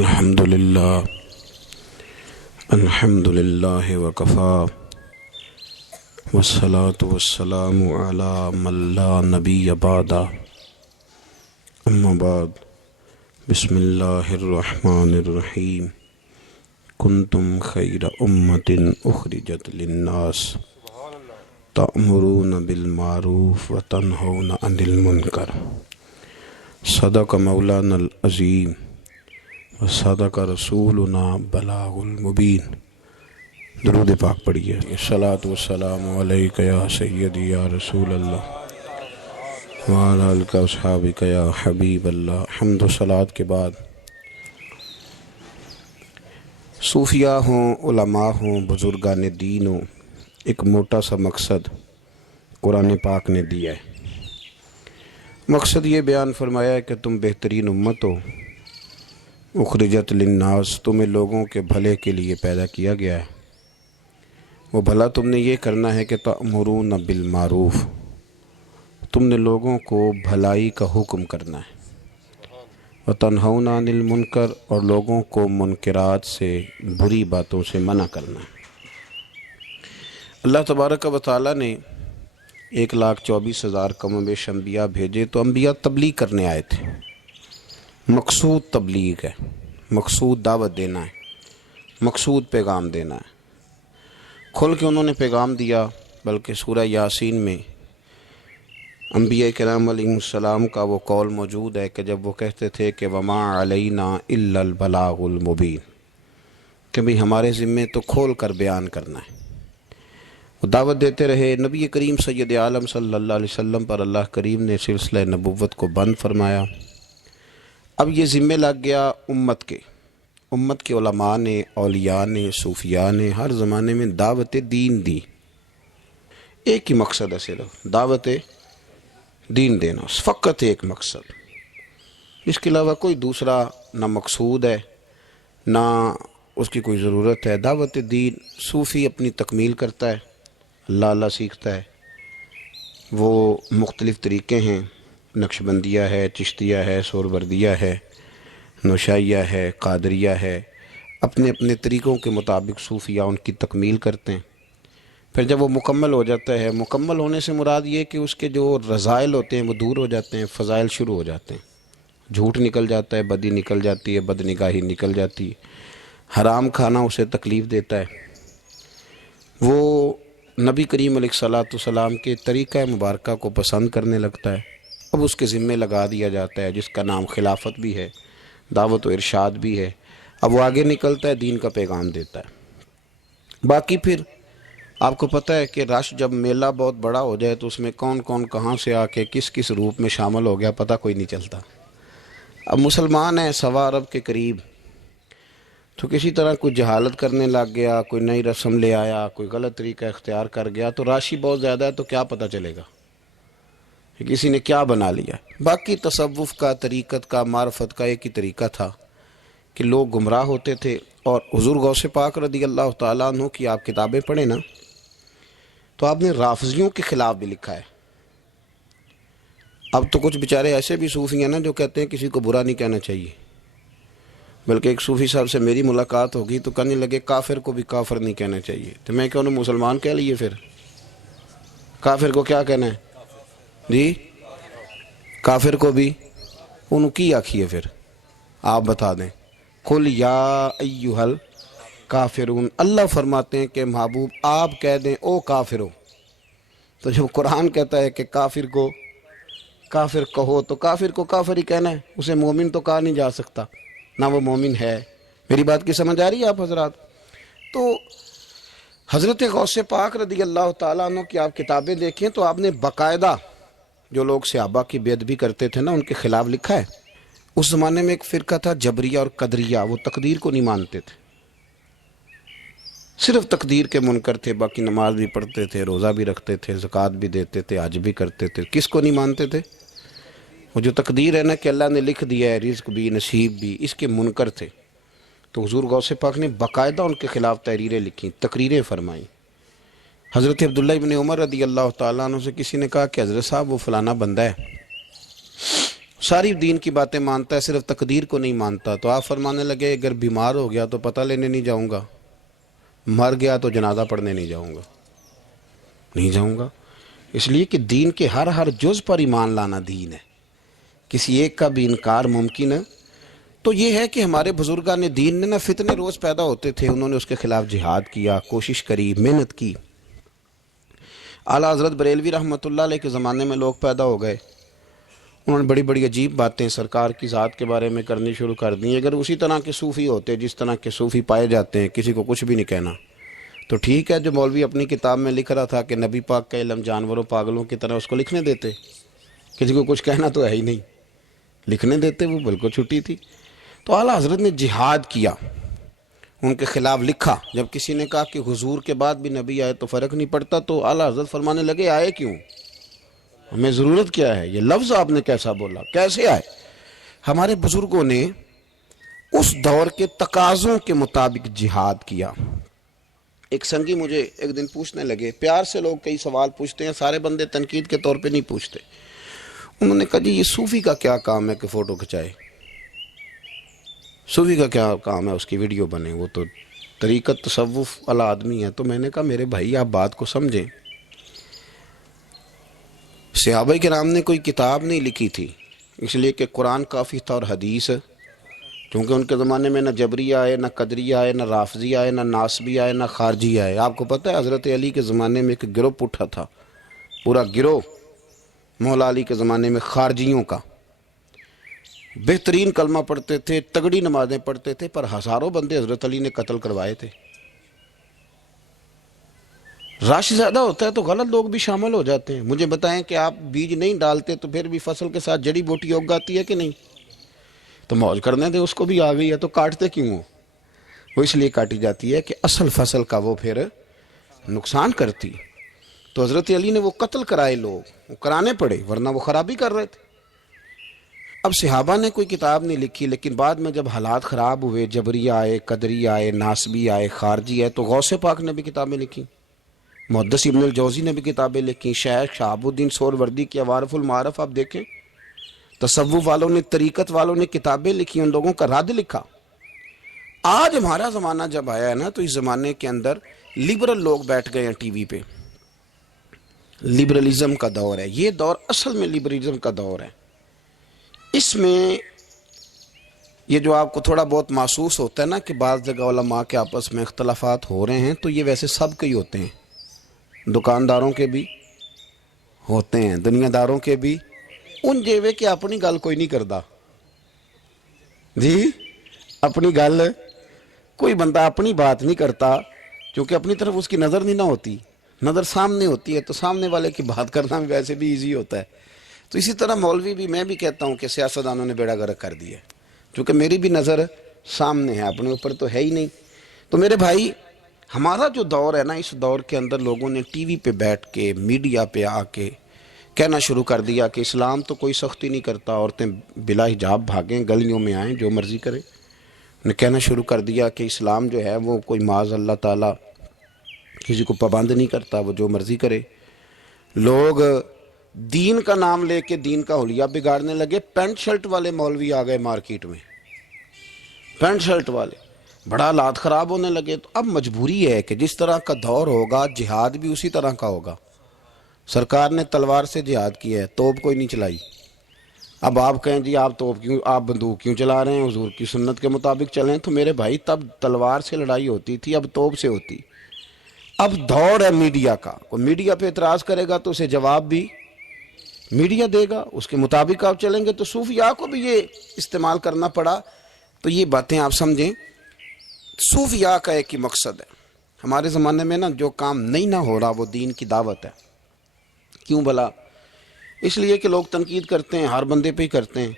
الحمد للہ وکفا والصلاة والسلام علی من لا نبی بعدہ اما بعد بسم اللہ الرحمن الرحیم کنتم خیر امت اخرجت للناس تأمرون بالمعروف وتنہون عن المنکر صدق مولانا العظیم وصدق رسولنا بلاغ المبین۔ درود پاک پڑھیے۔ الصلاۃ والسلام علیک یا سیدی یا رسول اللہ وعلی آلک واصحابک یا حبیب اللہ۔ حمد و صلاۃ کے بعد صوفیاء ہوں، علماء ہوں، بزرگان دین ہوں، ایک موٹا سا مقصد قرآن پاک نے دیا ہے۔ مقصد یہ بیان فرمایا ہے کہ تم بہترین امت ہو، اخرجت للناس، تمہیں لوگوں کے بھلے کے لیے پیدا کیا گیا ہے۔ وہ بھلا تم نے یہ کرنا ہے کہ تأمرون بالمعروف، تم نے لوگوں کو بھلائی کا حکم کرنا ہے، وتنہون عن المنکر، اور لوگوں کو منکرات سے، بری باتوں سے منع کرنا ہے۔ اللہ تبارک و تعالیٰ نے 1,24,000 کم و بیش انبیاء بھیجے، تو انبیاء تبلیغ کرنے آئے تھے۔ مقصود تبلیغ ہے، مقصود دعوت دینا ہے، مقصود پیغام دینا ہے۔ کھل کے انہوں نے پیغام دیا، بلکہ سورہ یاسین میں انبیاء کرام علیہ السلام کا وہ قول موجود ہے کہ جب وہ کہتے تھے کہ وما علینا الا البلاغ المبین، کہ بھی ہمارے ذمے تو کھول کر بیان کرنا ہے۔ وہ دعوت دیتے رہے۔ نبی کریم سید عالم صلی اللہ علیہ وسلم پر اللہ کریم نے سلسلہ نبوت کو بند فرمایا۔ اب یہ ذمہ لگ گیا امت کے علماء نے، اولیاء نے، صوفیاء نے ہر زمانے میں دعوت دین دی۔ ایک ہی مقصد ہے، صرف دعوت دین دینا، فقط ایک مقصد، اس کے علاوہ کوئی دوسرا نہ مقصود ہے نہ اس کی کوئی ضرورت ہے۔ دعوت دین صوفی اپنی تکمیل کرتا ہے، اللہ سیکھتا ہے۔ وہ مختلف طریقے ہیں، نقشبندیہ ہے، چشتیہ ہے، سہروردیہ ہے، نوشائیہ ہے، قادریہ ہے، اپنے اپنے طریقوں کے مطابق صوفیاء ان کی تکمیل کرتے ہیں۔ پھر جب وہ مکمل ہو جاتا ہے، مکمل ہونے سے مراد یہ کہ اس کے جو رذائل ہوتے ہیں وہ دور ہو جاتے ہیں، فضائل شروع ہو جاتے ہیں، جھوٹ نکل جاتا ہے، بدی نکل جاتی ہے، بد نگاہی نکل جاتی ہے، حرام کھانا اسے تکلیف دیتا ہے۔ وہ نبی کریم علیہ الصلاۃ والسلام کے طریقہ مبارکہ کو پسند کرنے لگتا ہے۔ اب اس کے ذمے لگا دیا جاتا ہے، جس کا نام خلافت بھی ہے، دعوت و ارشاد بھی ہے۔ اب وہ آگے نکلتا ہے، دین کا پیغام دیتا ہے۔ باقی پھر آپ کو پتہ ہے کہ رش جب میلہ بہت بڑا ہو جائے تو اس میں کون کون کہاں سے آ کے کس کس روپ میں شامل ہو گیا پتہ کوئی نہیں چلتا۔ اب مسلمان ہیں 1.25 ارب کے قریب، تو کسی طرح کوئی جہالت کرنے لگ گیا، کوئی نئی رسم لے آیا، کوئی غلط طریقہ اختیار کر گیا، تو راشی بہت زیادہ ہے تو کیا پتہ چلے گا کہ کسی نے کیا بنا لیا۔ باقی تصوف کا، طریقت کا، معرفت کا ایک ہی طریقہ تھا کہ لوگ گمراہ ہوتے تھے۔ اور حضور غوث پاک رضی اللہ تعالیٰ عنہ کی آپ کتابیں پڑھیں نا، تو آپ نے رافضیوں کے خلاف بھی لکھا ہے۔ اب تو کچھ بیچارے ایسے بھی صوفی ہیں نا جو کہتے ہیں کسی کو برا نہیں کہنا چاہیے، بلکہ ایک صوفی صاحب سے میری ملاقات ہوگی تو کہنے لگے کافر کو بھی کافر نہیں کہنا چاہیے، تو میں کہوں مسلمان کہہ لیے، پھر کافر کو کیا کہنا ہے جی؟ کافر کو بھی انہوں کی آکھیے، پھر آپ بتا دیں۔ قل یا ایہا الکافرون، اللہ فرماتے ہیں کہ محبوب آپ کہہ دیں او کافرو۔ تو جب قرآن کہتا ہے کہ کافر کو کافر کہو تو کافر کو کافر ہی کہنا ہے، اسے مومن تو کہا نہیں جا سکتا، نہ وہ مومن ہے۔ میری بات کی سمجھ آ رہی ہے آپ حضرات؟ تو حضرت غوث پاک رضی اللہ تعالیٰ عنہ کی آپ کتابیں دیکھیں تو آپ نے باقاعدہ جو لوگ صحابہ کی بے ادبی کرتے تھے نا ان کے خلاف لکھا ہے۔ اس زمانے میں ایک فرقہ تھا جبریہ اور قدریہ، وہ تقدیر کو نہیں مانتے تھے، صرف تقدیر کے منکر تھے، باقی نماز بھی پڑھتے تھے، روزہ بھی رکھتے تھے، زکوٰۃ بھی دیتے تھے، حج بھی کرتے تھے۔ کس کو نہیں مانتے تھے؟ وہ جو تقدیر ہے نا کہ اللہ نے لکھ دیا ہے رزق بھی نصیب بھی، اس کے منکر تھے۔ تو حضور غوث پاک نے باقاعدہ ان کے خلاف تحریریں لکھیں، تقریریں فرمائیں۔ حضرت عبداللہ ابن عمر رضی اللہ تعالیٰ عنہ سے کسی نے کہا کہ حضرت صاحب وہ فلانا بندہ ہے، ساری دین کی باتیں مانتا ہے، صرف تقدیر کو نہیں مانتا۔ تو آپ فرمانے لگے اگر بیمار ہو گیا تو پتہ لینے نہیں جاؤں گا، مر گیا تو جنازہ پڑھنے نہیں جاؤں گا۔ اس لیے کہ دین کے ہر جز پر ایمان لانا دین ہے، کسی ایک کا بھی انکار ممکن ہے۔ تو یہ ہے کہ ہمارے بزرگان دین نے فتنے روز پیدا ہوتے تھے، انہوں نے اس کے خلاف جہاد کیا، کوشش کری، محنت کی۔ اعلیٰ حضرت بریلوی رحمۃ اللہ علیہ کے زمانے میں لوگ پیدا ہو گئے، انہوں نے بڑی بڑی عجیب باتیں سرکار کی ذات کے بارے میں کرنی شروع کر دیں۔ اگر اسی طرح کے صوفی ہوتے جس طرح کے صوفی پائے جاتے ہیں، کسی کو کچھ بھی نہیں کہنا، تو ٹھیک ہے، جو مولوی اپنی کتاب میں لکھ رہا تھا کہ نبی پاک کا علم جانوروں پاگلوں کی طرح، اس کو لکھنے دیتے، کسی کو کچھ کہنا تو ہے ہی نہیں، لکھنے دیتے، وہ بالکل چھٹی تھی۔ تو اعلیٰ حضرت نے جہاد کیا، ان کے خلاف لکھا۔ جب کسی نے کہا کہ حضور کے بعد بھی نبی آئے تو فرق نہیں پڑتا، تو اعلیٰ حضرت فرمانے لگے آئے کیوں، ہمیں ضرورت کیا ہے، یہ لفظ آپ نے کیسا بولا، کیسے آئے؟ ہمارے بزرگوں نے اس دور کے تقاضوں کے مطابق جہاد کیا۔ ایک سنگی مجھے ایک دن پوچھنے لگے، پیار سے لوگ کئی سوال پوچھتے ہیں، سارے بندے تنقید کے طور پہ نہیں پوچھتے۔ انہوں نے کہا جی یہ صوفی کا کیا کام ہے کہ فوٹو کھچائے، صوفی کا کیا کام ہے اس کی ویڈیو بنے، وہ تو طریقت تصوف والا آدمی ہے۔ تو میں نے کہا میرے بھائی آپ بات کو سمجھیں، صحابہ کرام نے کوئی کتاب نہیں لکھی تھی، اس لیے کہ قرآن کافی تھا اور حدیث، کیونکہ ان کے زمانے میں نہ جبری آئے، نہ قدری آئے، نہ رافضی آئے، نہ ناسبی آئے، نہ خارجی آئے۔ آپ کو پتہ ہے حضرت علی کے زمانے میں ایک گروہ اٹھا تھا، پورا گروہ مولا علی کے زمانے میں خارجیوں کا، بہترین کلمہ پڑھتے تھے، تگڑی نمازیں پڑھتے تھے، پر ہزاروں بندے حضرت علی نے قتل کروائے تھے۔ رش زیادہ ہوتا ہے تو غلط لوگ بھی شامل ہو جاتے ہیں۔ مجھے بتائیں کہ آپ بیج نہیں ڈالتے تو پھر بھی فصل کے ساتھ جڑی بوٹی اگ آتی ہے کہ نہیں؟ تو موج کرنے دے، اس کو بھی آ گئی ہے تو کاٹتے کیوں ہو؟ وہ اس لیے کاٹی جاتی ہے کہ اصل فصل کا وہ پھر نقصان کرتی۔ تو حضرت علی نے وہ قتل کرائے، لوگ وہ کرانے پڑے، ورنہ وہ خرابی کر رہے تھے۔ اب صحابہ نے کوئی کتاب نہیں لکھی، لیکن بعد میں جب حالات خراب ہوئے، جبری آئے، قدری آئے، ناسبی آئے، خارجی آئے، تو غوث پاک نے بھی کتابیں لکھی، محدث ابن الجوزی نے بھی کتابیں لکھی، شیخ شہاب الدین سہروردی کی عوارف المعارف آپ دیکھیں، تصوف والوں نے، طریقت والوں نے کتابیں لکھی، ان لوگوں کا رد لکھا۔ آج ہمارا زمانہ جب آیا ہے نا، تو اس زمانے کے اندر لبرل لوگ بیٹھ گئے ہیں ٹی وی پہ، لبرلزم کا دور ہے، یہ دور اصل میں لبرلزم کا دور ہے۔ اس میں یہ جو آپ کو تھوڑا بہت محسوس ہوتا ہے نا کہ بعض جگہ علماء کے آپس میں اختلافات ہو رہے ہیں، تو یہ ویسے سب کے ہی ہوتے ہیں، دکانداروں کے بھی ہوتے ہیں، دنیا داروں کے بھی، ان جیوے کہ اپنی گل کوئی نہیں کردا جی، اپنی گل کوئی بندہ اپنی بات نہیں کرتا، کیونکہ اپنی طرف اس کی نظر نہیں نہ ہوتی، نظر سامنے ہوتی ہے، تو سامنے والے کی بات کرنا بھی ویسے بھی ایزی ہوتا ہے۔ تو اسی طرح مولوی بھی، میں بھی کہتا ہوں کہ سیاستدانوں نے بیڑا گرک کر دیا، کیونکہ میری بھی نظر سامنے ہے، اپنے اوپر تو ہے ہی نہیں۔ تو میرے بھائی، ہمارا جو دور ہے نا، اس دور کے اندر لوگوں نے ٹی وی پہ بیٹھ کے، میڈیا پہ آ کے کہنا شروع کر دیا کہ اسلام تو کوئی سختی نہیں کرتا، عورتیں بلا حجاب بھاگیں، گلیوں میں آئیں، جو مرضی کریں۔ نے کہنا شروع کر دیا کہ اسلام جو ہے وہ کوئی معاذ اللہ تعالیٰ کسی کو پابند نہیں کرتا، وہ جو مرضی کرے۔ لوگ دین کا نام لے کے دین کا حلیہ بگاڑنے لگے۔ پینٹ شرٹ والے مولوی آ گئے مارکیٹ میں، پینٹ شرٹ والے، بڑا حالات خراب ہونے لگے۔ تو اب مجبوری ہے کہ جس طرح کا دور ہوگا، جہاد بھی اسی طرح کا ہوگا۔ سرکار نے تلوار سے جہاد کیا ہے، توپ کوئی نہیں چلائی۔ اب آپ کہیں جی آپ توپ کیوں، آپ بندوق کیوں چلا رہے ہیں، حضور کی سنت کے مطابق چلیں، تو میرے بھائی تب تلوار سے لڑائی ہوتی تھی، اب توپ سے ہوتی۔ اب دور ہے میڈیا کا، کوئی میڈیا پہ اعتراض کرے گا تو اسے جواب بھی میڈیا دے گا، اس کے مطابق آپ چلیں گے۔ تو صوفیاء کو بھی یہ استعمال کرنا پڑا۔ تو یہ باتیں آپ سمجھیں، صوفیاء کا ایک ہی مقصد ہے۔ ہمارے زمانے میں نا جو کام نہیں نہ ہو رہا وہ دین کی دعوت ہے۔ کیوں بھلا؟ اس لیے کہ لوگ تنقید کرتے ہیں، ہر بندے پہ ہی کرتے ہیں۔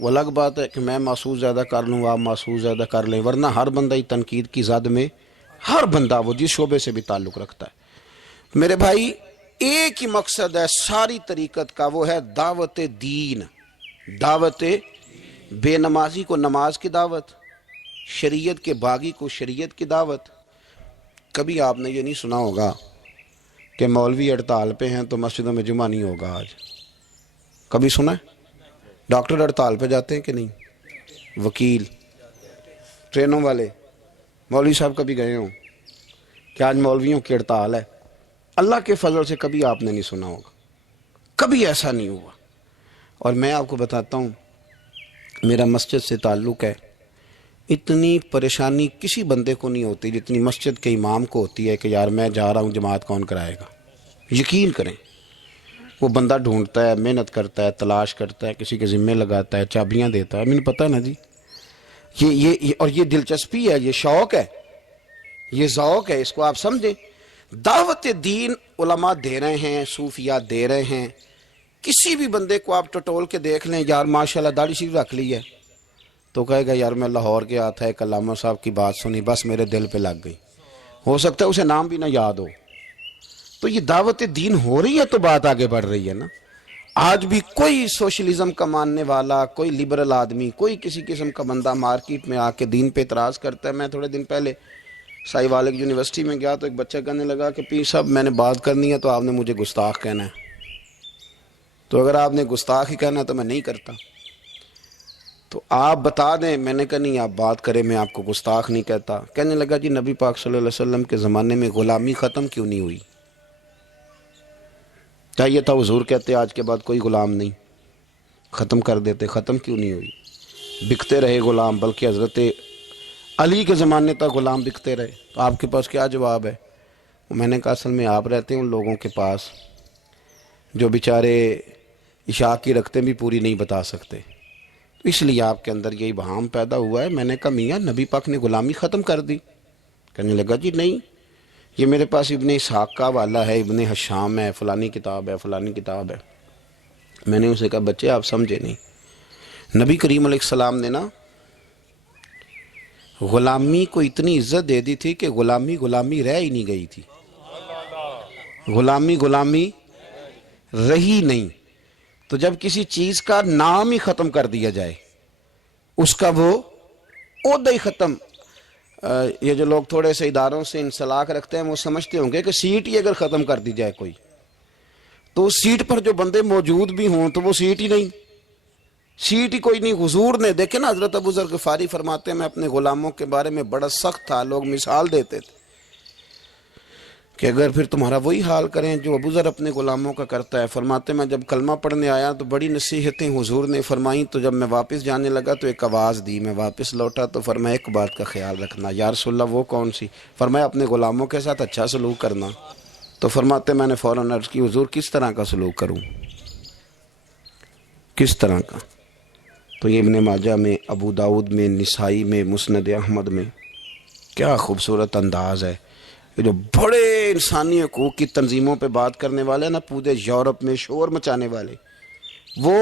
وہ الگ بات ہے کہ میں محسوس زیادہ کر لوں، آپ محسوس زیادہ کر لیں، ورنہ ہر بندہ ہی تنقید کی زد میں، ہر بندہ وہ جس شعبے سے بھی تعلق رکھتا ہے۔ میرے بھائی، ایک ہی مقصد ہے ساری طریقت کا، وہ ہے دعوت دین، دعوت بے نمازی کو نماز کی دعوت، شریعت کے باغی کو شریعت کی دعوت۔ کبھی آپ نے یہ نہیں سنا ہوگا کہ مولوی ہڑتال پہ ہیں تو مسجدوں میں جمعہ نہیں ہوگا آج، کبھی سنا ہے؟ ڈاکٹر ہڑتال پہ جاتے ہیں کہ نہیں؟ وکیل، ٹرینوں والے، مولوی صاحب کبھی گئے ہوں کہ آج مولویوں کی ہڑتال ہے؟ اللہ کے فضل سے کبھی آپ نے نہیں سنا ہوگا، کبھی ایسا نہیں ہوا۔ اور میں آپ کو بتاتا ہوں، میرا مسجد سے تعلق ہے، اتنی پریشانی کسی بندے کو نہیں ہوتی جتنی مسجد کے امام کو ہوتی ہے کہ یار میں جا رہا ہوں، جماعت کون کرائے گا؟ یقین کریں، وہ بندہ ڈھونڈتا ہے، محنت کرتا ہے، تلاش کرتا ہے، کسی کے ذمے لگاتا ہے، چابیاں دیتا ہے۔ مجھے پتہ نا جی، یہ اور یہ دلچسپی ہے، یہ شوق ہے، یہ ذوق ہے، اس کو آپ سمجھیں۔ دعوت دین علماء دے رہے ہیں، صوفیات دے رہے ہیں۔ کسی بھی بندے کو آپ ٹٹول کے دیکھ لیں، یار ماشاءاللہ داڑھی شریف رکھ لی ہے، تو کہے گا یار میں لاہور کے آتا ہے، ایک علامہ صاحب کی بات سنی، بس میرے دل پہ لگ گئی۔ ہو سکتا ہے اسے نام بھی نہ یاد ہو۔ تو یہ دعوت دین ہو رہی ہے تو بات آگے بڑھ رہی ہے نا۔ آج بھی کوئی سوشلزم کا ماننے والا، کوئی لبرل آدمی، کوئی کسی قسم کا بندہ مارکیٹ میں آ کے دین پہ اعتراض کرتا ہے۔ میں تھوڑے دن پہلے سائی والک یونیورسٹی میں گیا تو ایک بچہ کہنے لگا کہ پیر صاحب میں نے بات کرنی ہے تو آپ نے مجھے گستاخ کہنا ہے، تو اگر آپ نے گستاخ ہی کہنا ہے تو میں نہیں کرتا۔ تو آپ بتا دیں۔ میں نے کہا نہیں، آپ بات کریں، میں آپ کو گستاخ نہیں کہتا۔ کہنے لگا جی نبی پاک صلی اللہ علیہ وسلم کے زمانے میں غلامی ختم کیوں نہیں ہوئی؟ چاہیے تھا حضور کہتے آج کے بعد کوئی غلام نہیں، ختم کر دیتے، ختم کیوں نہیں ہوئی؟ بکتے رہے غلام، بلکہ حضرت علی کے زمانے تک غلام بکتے رہے۔ تو آپ کے پاس کیا جواب ہے؟ میں نے کہا اصل میں آپ رہتے ہیں ان لوگوں کے پاس جو بیچارے عشاء کی رکھتے بھی پوری نہیں بتا سکتے، اس لیے آپ کے اندر یہی بہام پیدا ہوا ہے۔ میں نے کہا میاں نبی پاک نے غلامی ختم کر دی؟ کہنے لگا جی نہیں، یہ میرے پاس ابن اسحاق کا حوالہ ہے، ابن حشام ہے، فلانی کتاب ہے، فلانی کتاب ہے۔ میں نے اسے کہا بچے آپ سمجھے نہیں، نبی کریم علیہ السلام نے نا غلامی کو اتنی عزت دے دی تھی کہ غلامی غلامی رہ ہی نہیں گئی تھی، غلامی غلامی رہی نہیں۔ تو جب کسی چیز کا نام ہی ختم کر دیا جائے، اس کا وہ عہدہ ہی ختم۔ یہ جو لوگ تھوڑے سے اداروں سے انسلاک رکھتے ہیں وہ سمجھتے ہوں گے کہ سیٹ ہی اگر ختم کر دی جائے کوئی، تو اس سیٹ پر جو بندے موجود بھی ہوں تو وہ سیٹ ہی نہیں، سیٹ ہی کوئی نہیں۔ حضور نے دیکھے نا، حضرت ابو ذر غفاری فرماتے ہیں میں اپنے غلاموں کے بارے میں بڑا سخت تھا، لوگ مثال دیتے تھے کہ اگر پھر تمہارا وہی حال کریں جو ابو ذر اپنے غلاموں کا کرتا ہے۔ فرماتے میں جب کلمہ پڑھنے آیا تو بڑی نصیحتیں حضور نے فرمائیں، تو جب میں واپس جانے لگا تو ایک آواز دی، میں واپس لوٹا تو فرمایا ایک بات کا خیال رکھنا۔ یا رسول اللہ وہ کون سی؟ فرمایا اپنے غلاموں کے ساتھ اچھا سلوک کرنا۔ تو فرماتے میں نے فوراً عرض کی حضور کس طرح کا سلوک کروں، کس طرح کا؟ تو یہ ابن ماجہ میں، ابو داؤد میں، نسائی میں، مسند احمد میں، کیا خوبصورت انداز ہے۔ یہ جو بڑے انسانی حقوق کی تنظیموں پہ بات کرنے والے نا، پورے یورپ میں شور مچانے والے، وہ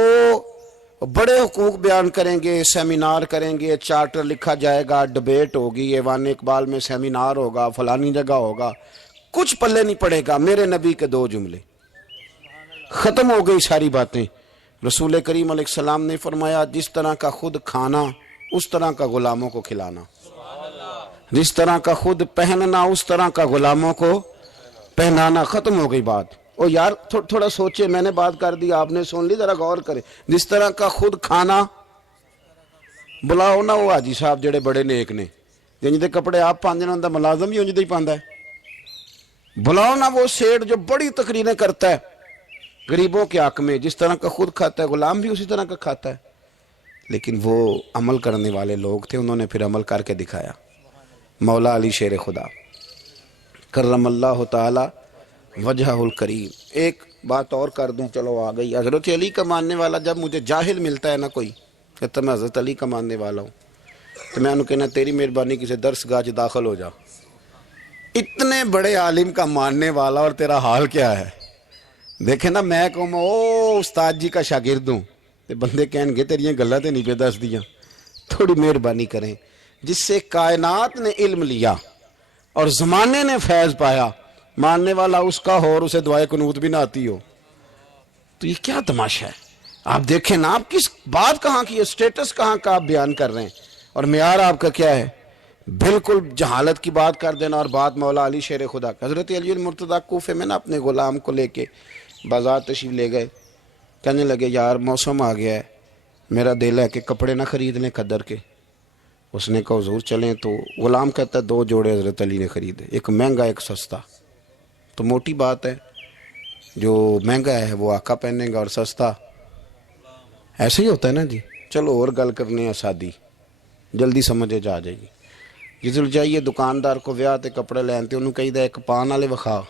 بڑے حقوق بیان کریں گے، سیمینار کریں گے، چارٹر لکھا جائے گا، ڈبیٹ ہوگی، ایوان اقبال میں سیمینار ہوگا، فلانی جگہ ہوگا، کچھ پلے نہیں پڑے گا۔ میرے نبی کے 2 جملے، ختم ہو گئی ساری باتیں۔ رسول کریم علیہ السلام نے فرمایا جس طرح کا خود کھانا اس طرح کا غلاموں کو کھلانا، جس طرح کا خود پہننا اس طرح کا غلاموں کو پہنانا۔ ختم ہو گئی بات۔ او یار تھوڑا سوچے، میں نے بات کر دی، آپ نے سن لی، ذرا غور کریں۔ جس طرح کا خود کھانا، بلاؤ نا وہ حاجی صاحب جڑے بڑے نیک نے، جن دے کپڑے آپ پاندے نے ان دا ملازم بھی انج دے ہی پاندا ہے۔ بلاؤ نا وہ سیٹ جو بڑی تقریریں کرتا ہے غریبوں کے حق میں، جس طرح کا خود کھاتا ہے غلام بھی اسی طرح کا کھاتا ہے۔ لیکن وہ عمل کرنے والے لوگ تھے، انہوں نے پھر عمل کر کے دکھایا۔ مولا علی شیر خدا کرم اللہ تعالی وجہ الکریم۔ ایک بات اور کر دوں، چلو آ گئی۔ حضرت علی کا ماننے والا جب مجھے جاہل ملتا ہے نا کوئی، کہتا میں حضرت علی کا ماننے والا ہوں، تو میں انہوں کہنا تیری مہربانی کسی درس گاہ داخل ہو جا۔ اتنے بڑے عالم کا ماننے والا اور تیرا حال کیا ہے؟ دیکھیں نا، میں کہوں او استاد جی کا شاگرد ہوں، تے بندے کہیں گے تیریاں گلاں تے نہیں پہ دس دیاں۔ تھوڑی مہربانی کریں۔ جس سے کائنات نے علم لیا اور زمانے نے فیض پایا، ماننے والا اس کا ہو اور اسے دعائے قنوت بھی نہ آتی ہو، تو یہ کیا تماشا ہے؟ آپ دیکھیں نا، آپ کس بات کہاں کی ہے، اسٹیٹس کہاں کا آپ بیان کر رہے ہیں، اور معیار آپ کا کیا ہے؟ بالکل جہالت کی بات کر دینا۔ اور بات مولا علی شیر خدا۔ حضرت علی المرتضیٰ کوفے میں نا اپنے غلام کو لے کے بازار تشریف لے گئے، کہنے لگے یار موسم آ گیا ہے، میرا دل ہے کہ کپڑے نہ خرید لیں کھدر کے. اس نے کہا حضور چلیں. تو غلام کہتا ہے 2 جوڑے حضرت علی نے خریدے, ایک مہنگا ایک سستا. تو موٹی بات ہے, جو مہنگا ہے وہ آقا پہنے گا اور سستا ایسے ہی ہوتا ہے نا جی. چلو اور گل کرنے ہیں سادی, جلدی سمجھے جا جائے گی. جس جائیے دکاندار کو ویاہ تے کپڑے لین تے انہوں کہیدا ایک پان والے وکھا,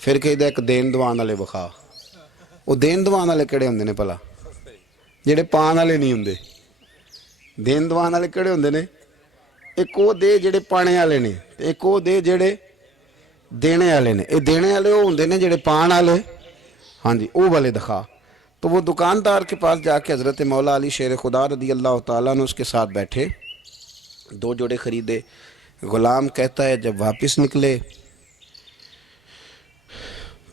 پھر کہیدا ایک دین دوان والے وکھا. وہ دین دوان والے کہڑے ہوندے نے بھلا؟ جڑے پان والے نہیں ہوندے. دین دوان والے کہڑے ہوندے نے؟ ایک وہ دے جڑے پانے والے نے, ایک وہ دے جڑے دینے والے نے. یہ دینے والے وہ ہوندے نے جڑے پان والے, ہاں جی وہ والے دکھا. تو وہ دکاندار کے پاس جا کے حضرت مولا علی شیر خدا رضی اللہ تعالیٰ نے اس کے ساتھ بیٹھے, 2 جوڑے خریدے. غلام کہتا ہے جب واپس نکلے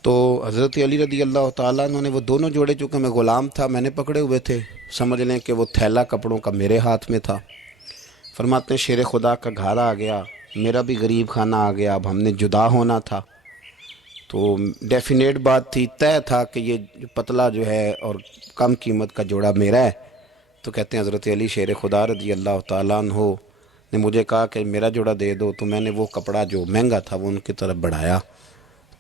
تو حضرت علی رضی اللہ تعالیٰ نے وہ دونوں جوڑے, چونکہ میں غلام تھا میں نے پکڑے ہوئے تھے, سمجھ لیں کہ وہ تھیلا کپڑوں کا میرے ہاتھ میں تھا. فرماتے ہیں شیر خدا کا گھر آ گیا, میرا بھی غریب خانہ آ گیا. اب ہم نے جدا ہونا تھا تو ڈیفینیٹ بات تھی, طے تھا کہ یہ پتلا جو ہے اور کم قیمت کا جوڑا میرا ہے. تو کہتے ہیں حضرت علی شیر خدا رضی اللہ تعالیٰ عنہ نے مجھے کہا کہ میرا جوڑا دے دو. تو میں نے وہ کپڑا جو مہنگا تھا وہ ان کی طرف بڑھایا,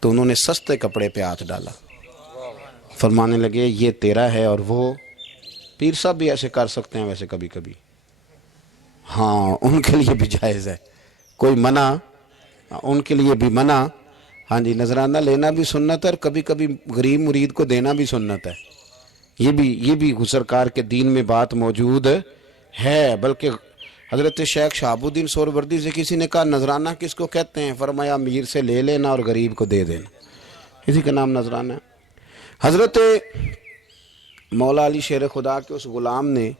تو انہوں نے سستے کپڑے پہ ہاتھ ڈالا. فرمانے لگے یہ تیرا ہے. اور وہ پیر صاحب بھی ایسے کر سکتے ہیں ویسے کبھی کبھی, ہاں ان کے لیے بھی جائز ہے, کوئی منع ان کے لیے بھی منع. ہاں جی, نذرانہ لینا بھی سنت ہے اور کبھی کبھی غریب مرید کو دینا بھی سنت ہے. یہ بھی سرکار کے دین میں بات موجود ہے. بلکہ حضرت شیخ شہاب الدین سہروردی سے کسی نے کہا نذرانہ کس کو کہتے ہیں؟ فرمایا امیر سے لے لینا اور غریب کو دے دینا, اسی کا نام نذرانہ ہے. حضرت مولا علی شیر خدا کے اس غلام نے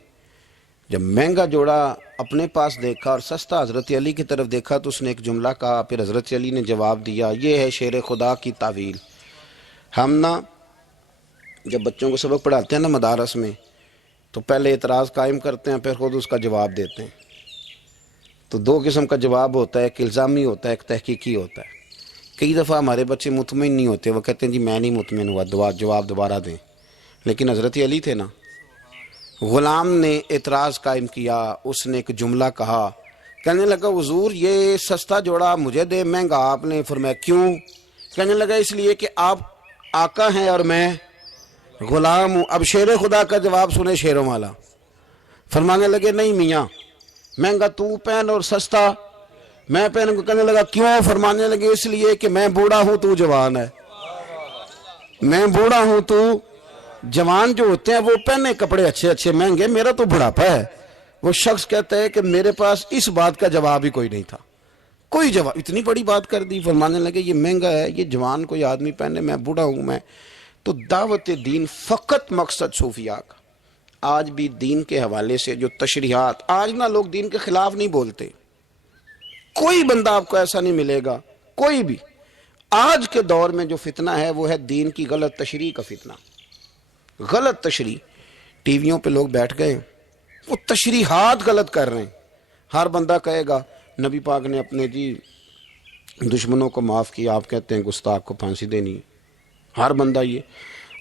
جب مہنگا جوڑا اپنے پاس دیکھا اور سستا حضرت علی کی طرف دیکھا تو اس نے ایک جملہ کہا. پھر حضرت علی نے جواب دیا, یہ ہے شیر خدا کی تعویل. ہم نا جب بچوں کو سبق پڑھاتے ہیں نا مدارس میں, تو پہلے اعتراض قائم کرتے ہیں, پھر خود اس کا جواب دیتے ہیں. تو 2 قسم کا جواب ہوتا ہے, ایک الزامی ہوتا ہے, ایک تحقیقی ہوتا ہے. کئی دفعہ ہمارے بچے مطمئن نہیں ہوتے, وہ کہتے ہیں جی میں نہیں مطمئن ہوا, جواب دوبارہ دیں. لیکن حضرت علی تھے نا, غلام نے اعتراض قائم کیا, اس نے ایک جملہ کہا, کہنے لگا حضور یہ سستا جوڑا مجھے دے, مہنگا آپ نے. فرمایا کیوں؟ کہنے لگا اس لیے کہ آپ آقا ہیں اور میں غلام ہوں. اب شیر خدا کا جواب سنے شیروں والا. فرمانے لگے نہیں میاں, مہنگا تو پہن اور سستا میں پہن. کہنے لگا کیوں؟ فرمانے لگے اس لیے کہ میں بوڑھا ہوں تو جوان ہے, میں بوڑھا ہوں تو جوان جو ہوتے ہیں وہ پہنے کپڑے اچھے اچھے مہنگے, میرا تو بڑھاپا ہے. وہ شخص کہتا ہے کہ میرے پاس اس بات کا جواب ہی کوئی نہیں تھا, کوئی جواب. اتنی بڑی بات کر دی. فرمانے لگے یہ مہنگا ہے, یہ جوان کوئی آدمی پہنے, میں بوڑھا ہوں. میں تو دعوت دین فقط مقصد صوفیاء کا. آج بھی دین کے حوالے سے جو تشریحات, آج نہ لوگ دین کے خلاف نہیں بولتے, کوئی بندہ آپ کو ایسا نہیں ملے گا, کوئی بھی. آج کے دور میں جو فتنہ ہے وہ ہے دین کی غلط تشریح کا فتنہ. غلط تشریح, ٹی ویوں پہ لوگ بیٹھ گئے, وہ تشریحات غلط کر رہے ہیں. ہر بندہ کہے گا نبی پاک نے اپنے جی دشمنوں کو معاف کیا, آپ کہتے ہیں گستاخ کو پھانسی دینی. ہر بندہ یہ,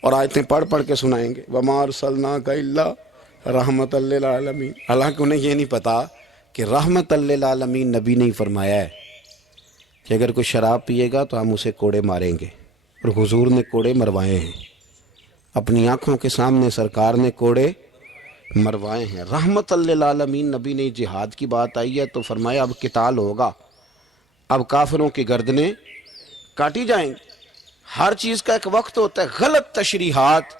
اور آیتیں پڑھ پڑھ کے سنائیں گے, وَمَا أَرْسَلْنَاكَ إِلَّا رَحْمَةً لِّلْعَالَمِينَ. حالانکہ انہیں یہ نہیں پتا کہ رحمت للعالمین نبی نے فرمایا ہے کہ اگر کوئی شراب پیے گا تو ہم اسے کوڑے ماریں گے, اور حضور نے کوڑے مروائے ہیں اپنی آنکھوں کے سامنے, سرکار نے کوڑے مروائے ہیں. رحمت للعالمین نبی نے. جہاد کی بات آئی ہے تو فرمایا اب قتال ہوگا, اب کافروں کی گردنیں کاٹی جائیں گی. ہر چیز کا ایک وقت ہوتا ہے. غلط تشریحات,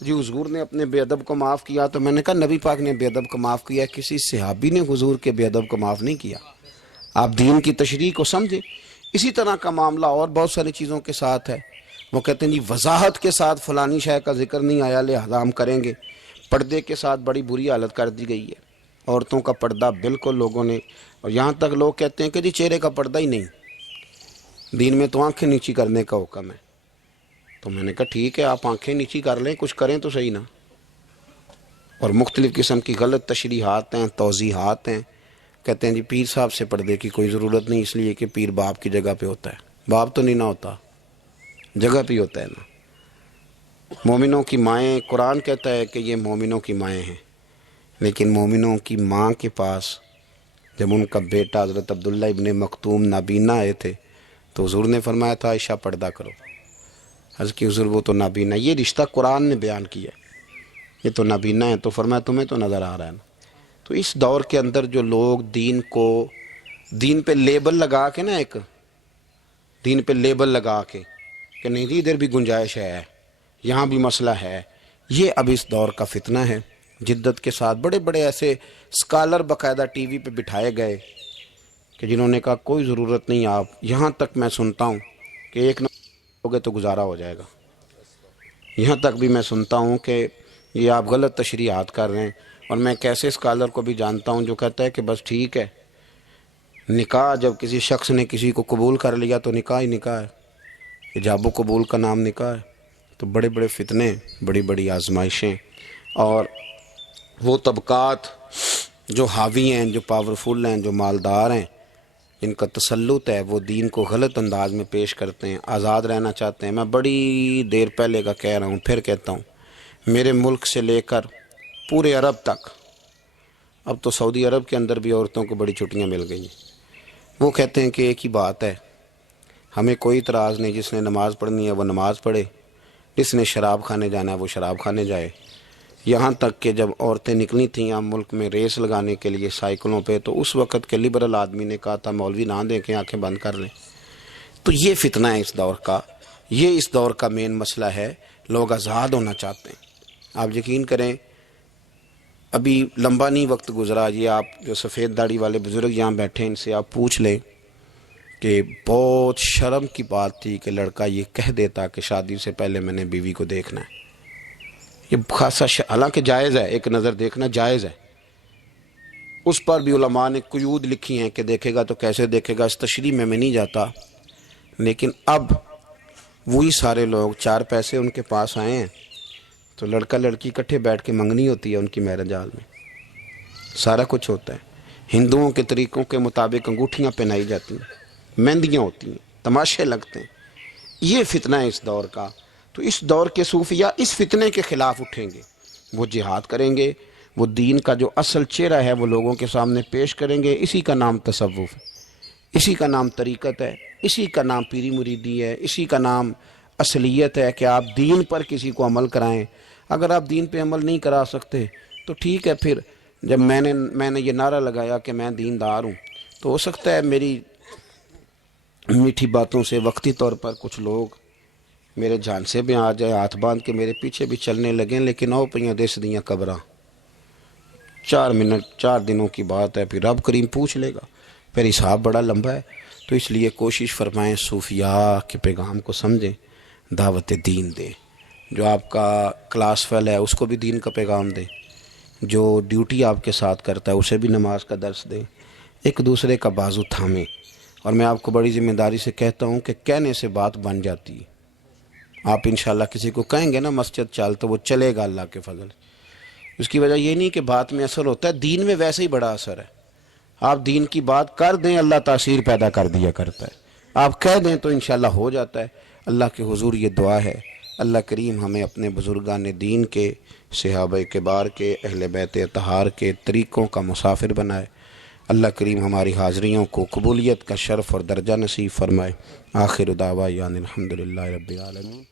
جی حضور نے اپنے بے ادب کو معاف کیا, تو میں نے کہا نبی پاک نے بے ادب کو معاف کیا, کسی صحابی نے حضور کے بے ادب کو معاف نہیں کیا. آپ دین کی تشریح کو سمجھیں. اسی طرح کا معاملہ اور بہت ساری چیزوں کے ساتھ ہے. وہ کہتے ہیں جی وضاحت کے ساتھ فلانی شے کا ذکر نہیں آیا لہذا ہم کریں گے. پردے کے ساتھ بڑی بری حالت کر دی گئی ہے. عورتوں کا پردہ بالکل لوگوں نے, اور یہاں تک لوگ کہتے ہیں کہ جی چہرے کا پردہ ہی نہیں, دین میں تو آنکھیں نیچی کرنے کا حکم ہے. تو میں نے کہا ٹھیک ہے آپ آنکھیں نیچی کر لیں, کچھ کریں تو صحیح نا. اور مختلف قسم کی غلط تشریحات ہیں, توضیحات ہیں. کہتے ہیں جی پیر صاحب سے پردے کی کوئی ضرورت نہیں, اس لیے کہ پیر باپ کی جگہ پہ ہوتا ہے. باپ تو نہیں نہ ہوتا, جگہ پہ ہوتا ہے نا. مومنوں کی مائیں, قرآن کہتا ہے کہ یہ مومنوں کی مائیں ہیں. لیکن مومنوں کی ماں کے پاس جب ان کا بیٹا حضرت عبداللہ ابن مکتوم نابینا آئے تھے تو حضور نے فرمایا تھا عائشہ پردہ کرو. حضرت کی حضور وہ تو نابینا، یہ رشتہ قرآن نے بیان کیا ہے، یہ تو نابینا ہے، تو فرمایا تمہیں تو نظر آ رہا ہے نا. تو اس دور کے اندر جو لوگ دین پہ لیبل لگا کے نا، ایک دین پہ لیبل لگا کے کہ نہیں جی ادھر بھی گنجائش ہے، یہاں بھی مسئلہ ہے، یہ اب اس دور کا فتنہ ہے. جدت کے ساتھ بڑے بڑے ایسے اسکالر باقاعدہ ٹی وی پہ بٹھائے گئے کہ جنہوں نے کہا کوئی ضرورت نہیں، آپ یہاں تک میں سنتا ہوں کہ ایک نہ ہوگے تو گزارا ہو جائے گا. یہاں تک بھی میں سنتا ہوں کہ یہ آپ غلط تشریحات کر رہے ہیں. اور میں ایک ایسے اسکالر کو بھی جانتا ہوں جو کہتا ہے کہ بس ٹھیک ہے، نکاح جب کسی شخص نے کسی کو قبول کر لیا تو نکاح ہی نکاح ہے، ایجاب و قبول کا نام نکاح ہے. تو بڑے بڑے فتنے، بڑی بڑی آزمائشیں، اور وہ طبقات جو حاوی ہیں، جو پاورفل ہیں، جو مالدار ہیں، جن کا تسلط ہے، وہ دین کو غلط انداز میں پیش کرتے ہیں، آزاد رہنا چاہتے ہیں. میں بڑی دیر پہلے کا کہہ رہا ہوں، پھر کہتا ہوں، میرے ملک سے لے کر پورے عرب تک، اب تو سعودی عرب کے اندر بھی عورتوں کو بڑی چھٹیاں مل گئی ہیں. وہ کہتے ہیں کہ ایک ہی بات ہے، ہمیں کوئی اعتراض نہیں، جس نے نماز پڑھنی ہے وہ نماز پڑھے، جس نے شراب کھانے جانا ہے وہ شراب کھانے جائے. یہاں تک کہ جب عورتیں نکلی تھیں عام ملک میں ریس لگانے کے لیے سائیکلوں پہ، تو اس وقت کے لبرل آدمی نے کہا تھا مولوی نہ دیکھیں، آنکھیں بند کر لیں. تو یہ فتنہ ہے اس دور کا، یہ اس دور کا مین مسئلہ ہے. لوگ آزاد ہونا چاہتے ہیں. آپ یقین کریں، ابھی لمبا نہیں وقت گزرا، یہ آپ جو سفید داڑھی والے بزرگ یہاں بیٹھے ہیں ان سے آپ پوچھ لیں کہ بہت شرم کی بات تھی کہ لڑکا یہ کہہ دیتا کہ شادی سے پہلے میں نے بیوی کو دیکھنا ہے. یہ خاصا حالانکہ جائز ہے، ایک نظر دیکھنا جائز ہے. اس پر بھی علماء نے قیود لکھی ہیں کہ دیکھے گا تو کیسے دیکھے گا، اس تشریح میں نہیں جاتا. لیکن اب وہی سارے لوگ، چار پیسے ان کے پاس آئے ہیں تو لڑکا لڑکی اکٹھے بیٹھ کے منگنی ہوتی ہے، ان کی میرج ہال میں سارا کچھ ہوتا ہے. ہندوؤں کے طریقوں کے مطابق انگوٹھیاں پہنائی جاتی ہیں، مہندیاں ہوتی ہیں، تماشے لگتے ہیں. یہ فتنہ ہے اس دور کا. تو اس دور کے صوفیاء اس فتنے کے خلاف اٹھیں گے، وہ جہاد کریں گے، وہ دین کا جو اصل چہرہ ہے وہ لوگوں کے سامنے پیش کریں گے. اسی کا نام تصوف ہے، اسی کا نام طریقت ہے، اسی کا نام پیری مریدی ہے، اسی کا نام اصلیت ہے کہ آپ دین پر کسی کو عمل کرائیں. اگر آپ دین پہ عمل نہیں کرا سکتے تو ٹھیک ہے، پھر جب میں نے یہ نعرہ لگایا کہ میں دیندار ہوں، تو ہو سکتا ہے میری میٹھی باتوں سے وقتی طور پر کچھ لوگ میرے جان سے بھی آ جائے، ہاتھ باندھ کے میرے پیچھے بھی چلنے لگیں، لیکن او پئیاں دس دیاں قبراں، 4 منٹ 4 دنوں کی بات ہے، پھر رب کریم پوچھ لے گا، پھر حساب بڑا لمبا ہے. تو اس لیے کوشش فرمائیں صوفیاء کے پیغام کو سمجھیں، دعوت دین دیں. جو آپ کا کلاس فیل ہے اس کو بھی دین کا پیغام دیں، جو ڈیوٹی آپ کے ساتھ کرتا ہے اسے بھی نماز کا درس دیں. ایک دوسرے کا بازو تھامیں. اور میں آپ کو بڑی ذمہ داری سے کہتا ہوں کہ کہنے سے بات بن جاتی ہے. آپ انشاءاللہ کسی کو کہیں گے نا مسجد چل، تو وہ چلے گا اللہ کے فضل. اس کی وجہ یہ نہیں کہ بات میں اثر ہوتا ہے، دین میں ویسے ہی بڑا اثر ہے. آپ دین کی بات کر دیں، اللہ تاثیر پیدا کر دیا کرتا ہے. آپ کہہ دیں تو انشاءاللہ ہو جاتا ہے. اللہ کے حضور یہ دعا ہے، اللہ کریم ہمیں اپنے بزرگان دین کے، صحابہ کبار کے، اہل بیت اطہار کے طریقوں کا مسافر بنائے. اللہ کریم ہماری حاضریوں کو قبولیت کا شرف اور درجہ نصیب فرمائے. آخر دعوانا الحمدللہ رب العالمین.